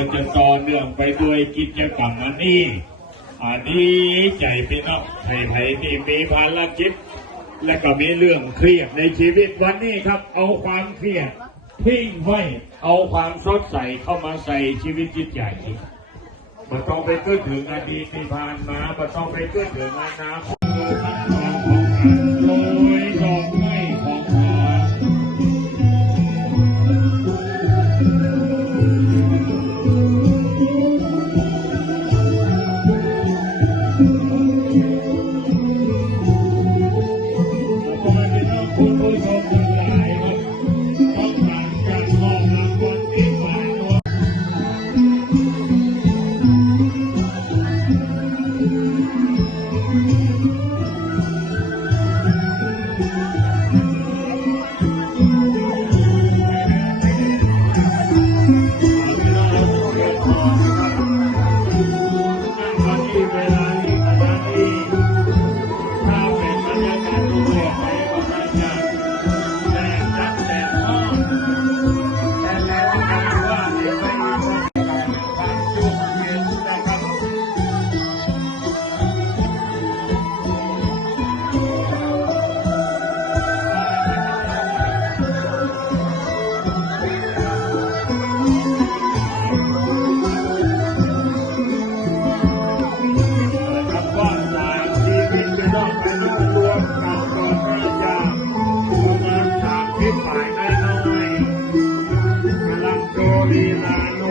ันจะต่อเนื่องไปด้วยกิจกรรมอันนี้อันนี้ใจพี่น้องไทยๆนี่มีภารกิจและก็มีเรื่องเครียดในชีวิตวันนี้ครับ เอาความเครียดทิ้งไว้เอาความสดใสเข้ามาใส่ชีวิตจิตใจมันต้องไปคิดถึงอดีตที่ผ่านมามันต้องไปคิดถึงอนาคต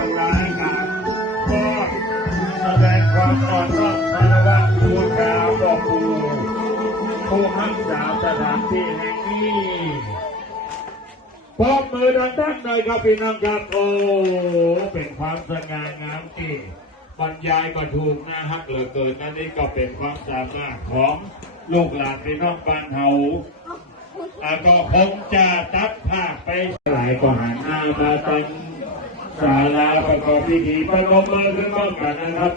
ลานวดลายกันก็แสดงความอ่อนน้อมคารวะบูชาวบอกครูผู้รักษาสถานที่แห่งนี้พร้อมมือดังท่านหน่อยครับพี่น้องครับโอ้เป็นความสง่างามที่บรรยายมาถูกนะฮักเหลือเกินนั่นนี่ก็เป็นความสามารถของลูกหลานพี่น้องบ้านเฮาอ่าก็คงจะตัดภาพไปหลายก็หันหน้ามาตั้ง ศาลาประกอบพิธีประกอบมือขึ้นบ้างกันนะครับ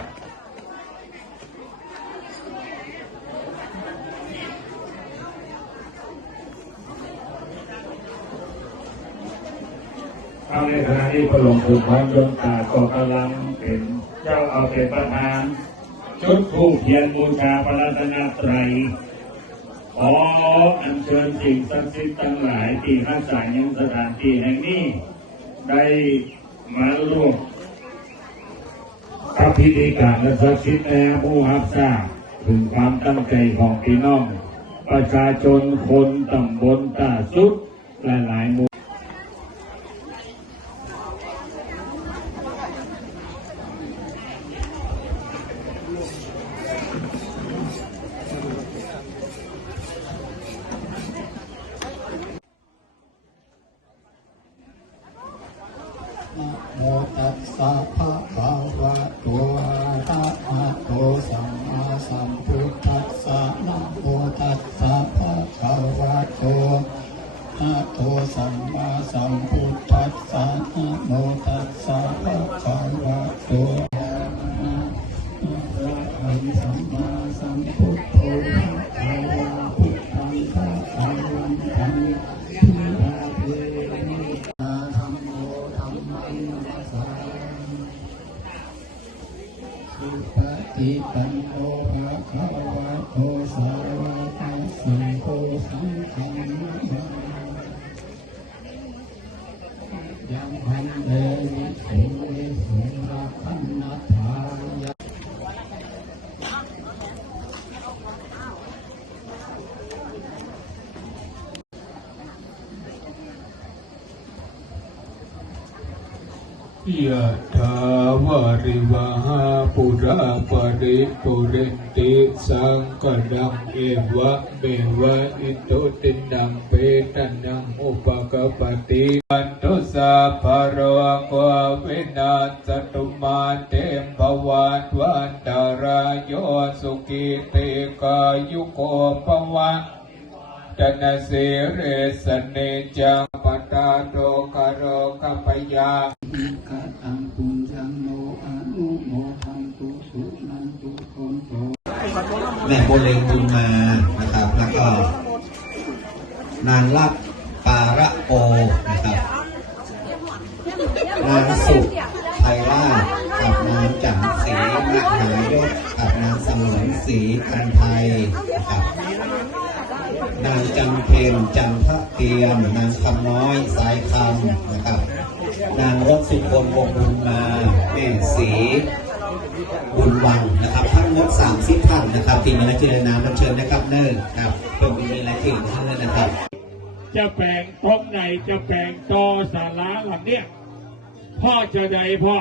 เอาในขณะนี้พระหลวงปู่พรยงตาก็กำลังเป็นเจ้าเอาเป็นประธานจุดธูปเทียนบูชาพระรัตนตรัยขออัญเชิญสิ่งศักดิ์สิทธิ์ทั้งหลายที่รักษายังสถานที่แห่งนี้ ได้ มาร่วมกับพิธีการและศักดิ์สิทธิ์แด่ผู้รับทราบถึงความตั้งใจของพี่น้อง ประชาชนคนตำบลตาสุดหลายๆหมู่ ยถาวาริวหาปุราปริปุเรนติสังกดังเอวะเมวะอิโตตินังเปตนังอุปกปปติอันตุสาภะโรโกวินาศตุมาเตมภวันวันตารายโยสุกิเตกายุโกภวัง ตนะเสเรสเนจังปตาโตคารโรกัปยากตังปุญญังโมอนุโมทันตุสุนันตุคนโตแม่โบเลงบุญมานะครับแล้วก็ นางลับปาระโปนะครับนางสุไทยราชกับนางจันศรีมหายศกับนางสมวนศรีกันไทยนะครับ จันเพนจันทะเตียมนางคำน้อยสายคำนะครับ นางรสสุคนวงบุญมาแม่สีบุญวังนะครับ ทั้งหมด30ท่านนะครับที่มีรายชื่อนามรับเชิญนะครับเนิ่นครับเพิ่มมีรายชื่อท่านเลยนะครับ จะแปลงตรงไหนจะแปลงตอสาราหลังเนี้ยพ่อจะใดพ่อ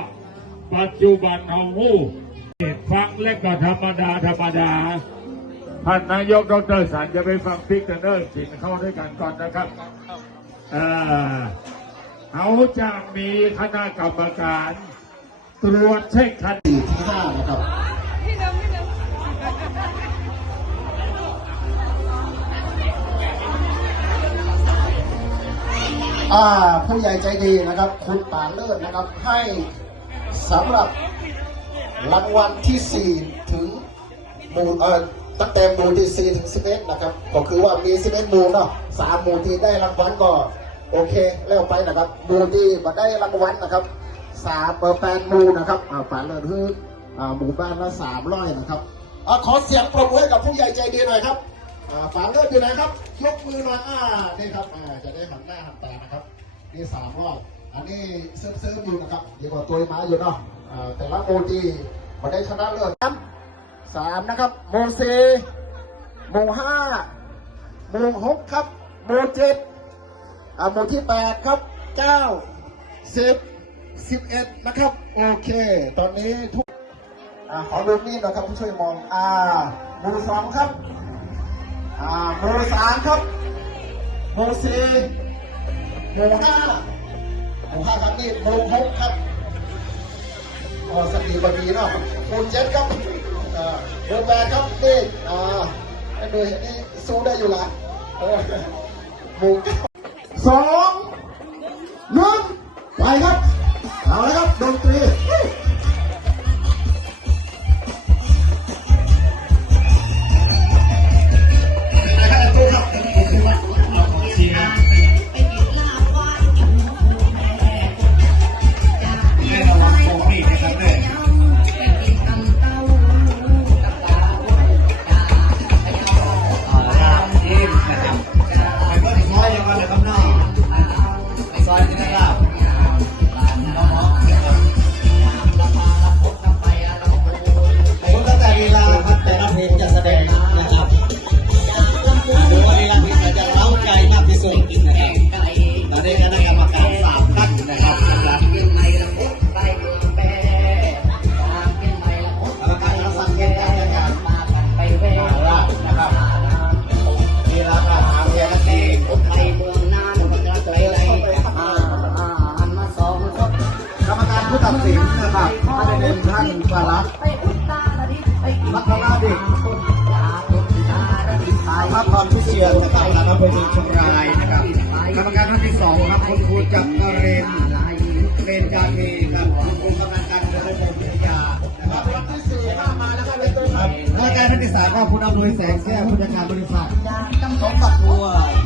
ปัจจุบันเฮาหู้ฟังเล็กก็ธรรมดาธรรมดา ท่านนายกดรสันจะไปฟังพิกเนอร์กินเข้าด้วยกันก่อนนะครับเออเขาจะมีคณะกรรมการ ตรวจเช็คคันที่ห้านะครับอ่าผู้ใหญ่ใจดีนะครับ คุณป่าเลิศนะครับ ให้สำหรับรางวัลที่ 4 ถึงหมู่เอ่อ ตั้งแต่หมู่ที่ 4 ถึง 11 นะครับ ก็คือว่ามี 11 หมู่เนาะสามหมู่ที่ได้รางวัลก็โอเคแล้วไปนะครับหมู่ที่มาได้รางวัลนะครับสามเบอร์แปดหมู่นะครับอ่าป่าเลิศคืออ่าหมู่บ้านละสามร้อยนะครับอ่าขอเสียงปรบมือให้กับผู้ใหญ่ใจดีหน่อยครับอ่าเลิศอยู่ไหนครับ ยกมือหน่อยอ่านี่ครับอ่าจะได้หันหน้าหันตานะครับนี่สามรอบอันนี้เซิร์ฟเซิร์ฟอยู่นะครับดีกว่าตัวม้าอยู่เนาะอ่าแต่ละโมดีมาได้ชนะเลิศครับ สามนะครับโมสี่โมห้าโมหกครับโมเจ็ดอ่าโมที่แปดครับเก้าสิบสิบเอ็ดนะครับ โอเค ตอนนี้ทุกอ่าขอดูนี่นะครับผู้ช่วยมองอ่าโมสองครับอ่าโมสามครับโมสี่หมู่ห้าหมู่ห้าครับนี่หมู่หกครับอ๋อสติบดีเนาะหมู่เจ็ดครับ เดินแบกครับนี่อ่าไอ้ดูเห็นนี่สู้ได้อยู่ละหมู่สองหนึ่งไปครับ เอาละครับดนตรี ชียงนะครับแล้วก็เภอเมืองเชียงรายนะครับกรรมการท่านที่สองครับคุณครูจักรเรนเรนจามีครับคุณครูกำนันการเงินและวิทยานะครับที่สี่มามาแล้วครับครับกรรมการท่านที่สามก็คุณอำนวยแสงแก้วผู้จัดการบริษัทต้องติบัวกรรมกา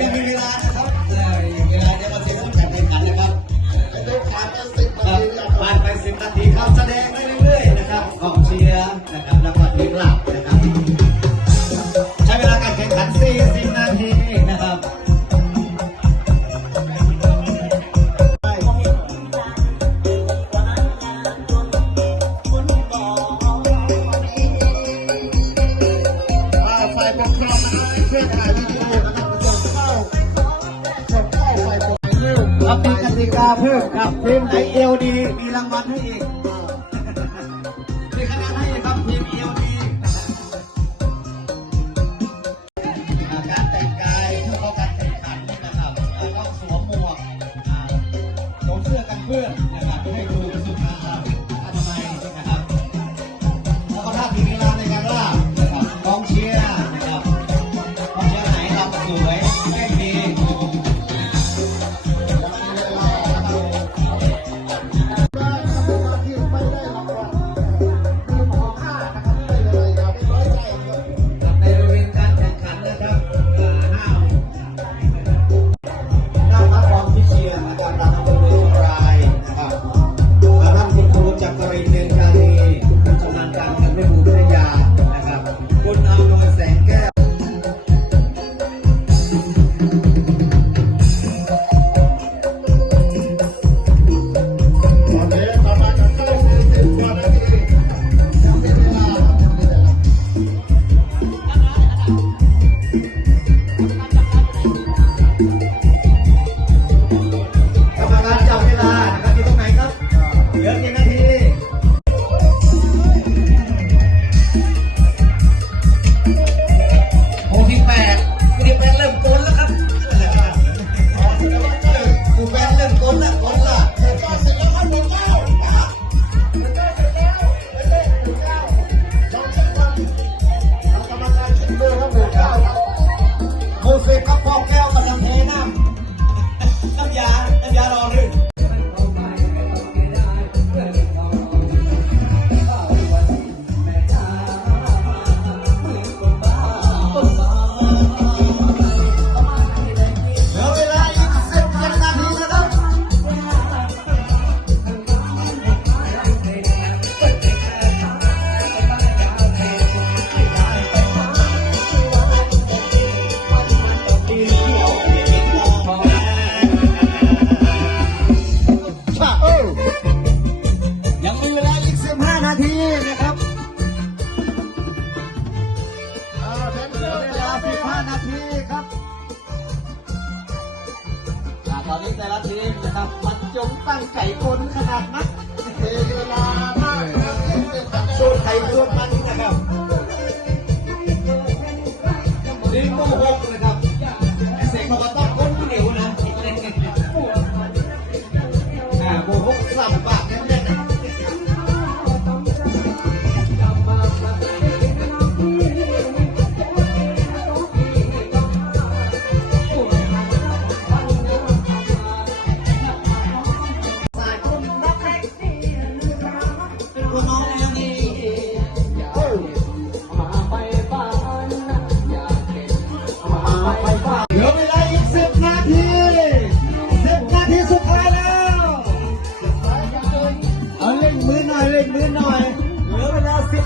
ยังมีเวลานะครับเวลาเดี๋ยวมาเสียต้องแข่งกันนะครับผ่านไปสิบนาทีผ่าไปสิบนาทีเขาแสดงได้เรื่อยๆนะครับกองเชียร์นะครับ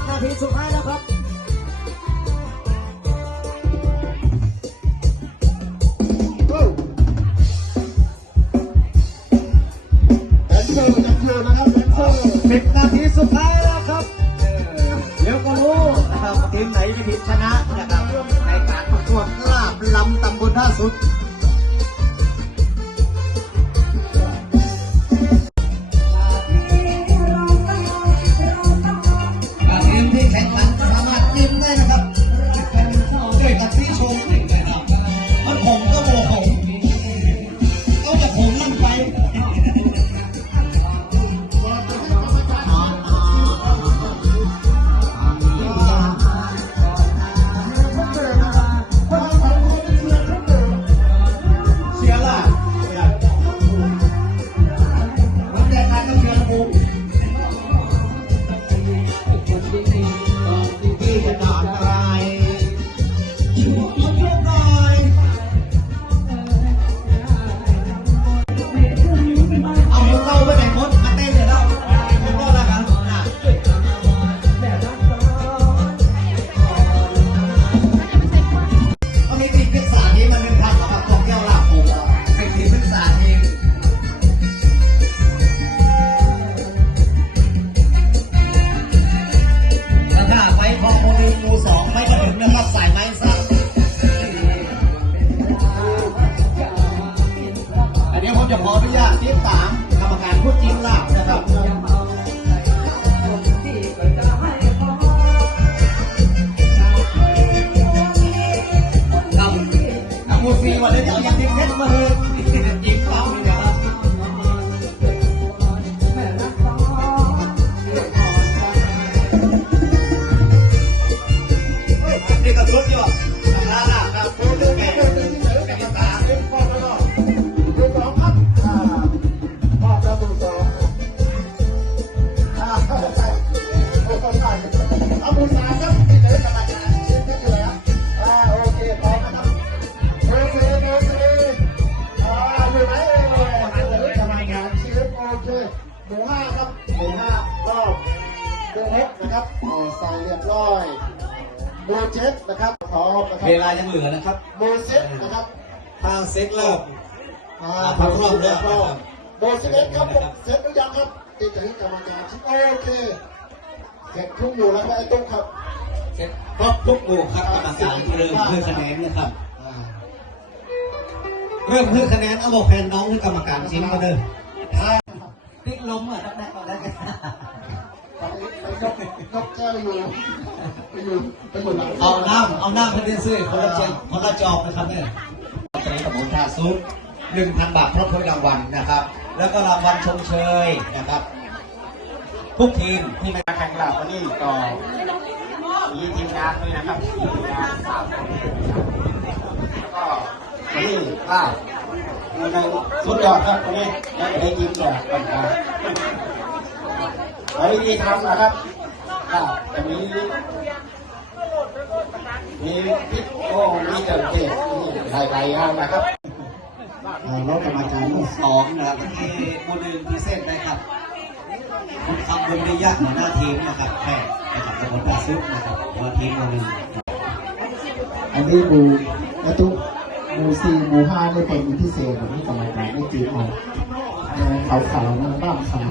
นาทีสุดท้ายแล้วครับ ทางเซ็ตเลิกอ่าพักรอบแล้วโมเสสครับผมเสร็จหรือยังครับติดถึงกรรมการชิ้นโอเคเสร็จทุกอยู่แล้วก็ไอ้ตุ้มครับเซ็ตครบทุกหมู่ครับกรรมการเริ่มเพื่อคะแนนนะครับอ่าเริ่มเพื่อคะแนนเอาบอกแฟนน้องคือกรรมการชิมมาเด้ออ่าติ๊กลมอะได้ได้ได้กันตอนนี้ไปยกยกแก้วอยู่ไปอยู่ไปอยู่หลังเอาน้ำเอาน้ำให้ได้ซื้อคนละเจนคนละจอกนะครับเนี่ย ตอนนี้กับมูลค่าซุปหนึ่งพันบาทพร้อมถ้วยรางวัลนะครับ แล้วก็รางวัลชมเชยนะครับ ทุกทีมที่ม่แข่งหลับวันนี้ก็มีทีมงานด้วยนะครับทีมงานสามคนก็วันนี้ก็มีหนึ่งสุดยอดครับวันนี้และได้ทีมแจกกันครับไว้ดีทำนะครับก็จะมีมีพิษโอ้มีเจิดเทศมี หลายๆอย่างนะครับเอ่อรถกรรมการหมู่สองนะครับที่หมู่หนึ่งที่เส้นนะครับคุณคำบุญได้ยากหัวหน้าทีมนะครับแพทย์นะครับตำบลตาซุปนะครับหัวทีมหมู่หนึ่งอันนี้หมูไอ้ตุ้มหมูสี่หมูห้านี่เป็นพิเศษแบบนี้กรรมการไม่จีบออกขาวขาวๆนะบ้ามขาว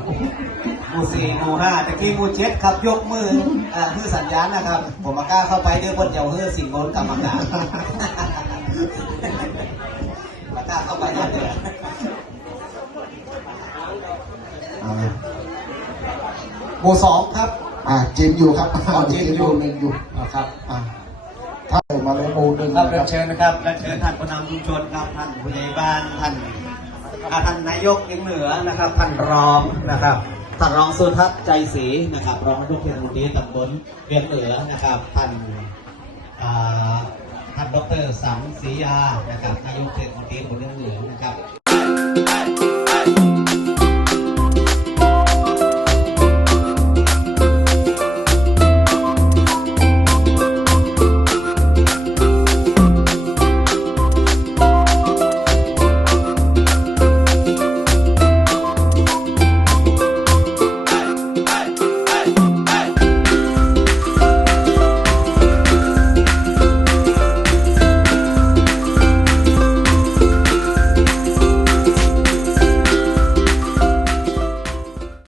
หมู่สี่หมู่ห้าตะกี้หมู่เจ็ดครับยกมืออ่าฮือสัญญาณนะครับ ผมมากล้าเข้าไปเดี๋ยวบนเดี๋ยวฮือสิ่งโน้นกรรมการ มากล้าเข้าไปเดี๋ยหมู่สองครับ อ่าจิมอยู่ครับอ๋อจิมอยู่หนึ่งอยู่ครับอ่าถ้าเกิดมาเลยหมูหนึ่งครับนะเรียนคเชิญนะครับเรียนเชิญท่านผู้นำชุมชนครับท่านผู้ใหญ่บ้านท่านท่านนายกเองเหนือนะครับท่านรองนะครับท่านรองสุทัศน์ใจศรีนะครับ รองนายกเทศมนตรีตำบลเวียงเหนือนะครับท่านอ่า ดรสังศรียานะครับนายกเทศมนตรีตำบลเวียงเหลืองนะครับ